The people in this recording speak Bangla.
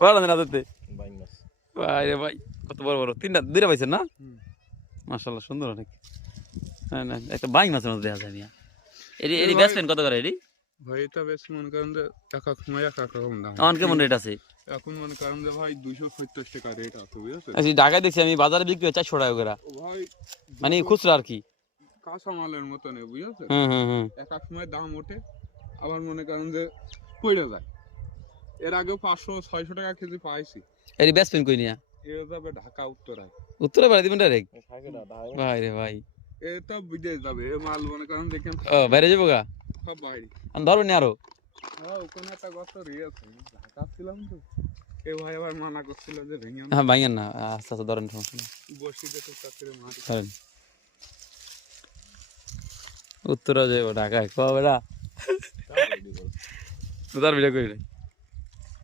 পাড়া না ধরতে ভাই রে ভাই কত বড় বড় দুইটা পাইছেন না মাশাআল্লাহ সুন্দর অনেক হ্যাঁ না একটা বাইং মাছের মধ্যে দেখা যায় মিয়া এডি বেচবেন কত করে এডি ভাই এটা বেশ মনে করেন যে এক এক সময় এক এক রকম দাম এখন কেমন রেট আছে এখন মনে করেন যে ভাই 270 টাকা রেট আছে বুঝেছেন আচ্ছা ঢাকায় দেখছি আমি বাজারে বিক্রি হয় 400 টাকা করে ভাই মানে খুচরা আর কি কাঁচা মালের মতো নেই বুঝেছেন হুম এক এক সময় দাম ওঠে আবার মনে করেন যে পড়ে যায় এর আগেও 500-600 টাকা কেজি পাইছি এডি বেচবেন কই নিয়া এ যাবে ঢাকা উত্তরায় উত্তরে বাড়ি দিবেন ডাইরেক্ট ভাই রে ভাই এটা বিদেশ যাবে এ মাল মনে করেন দেখেন ও বাইরে যাবো গা সব বাইরে আমি ধরবেন নি আরো হ্যাঁ ওখানে একটা গত রিয়েছে ঢাকা ছিলাম তো এ ভাই আবার মানা করছিল যে ভেঙে হ্যাঁ ভাঙেন না আস্তে আস্তে ধরেন সমস্যা নেই বসি দেখে চাকরি মারি ধরেন উত্তরে যাবো ঢাকায় কবে না তোর ভিডিও করি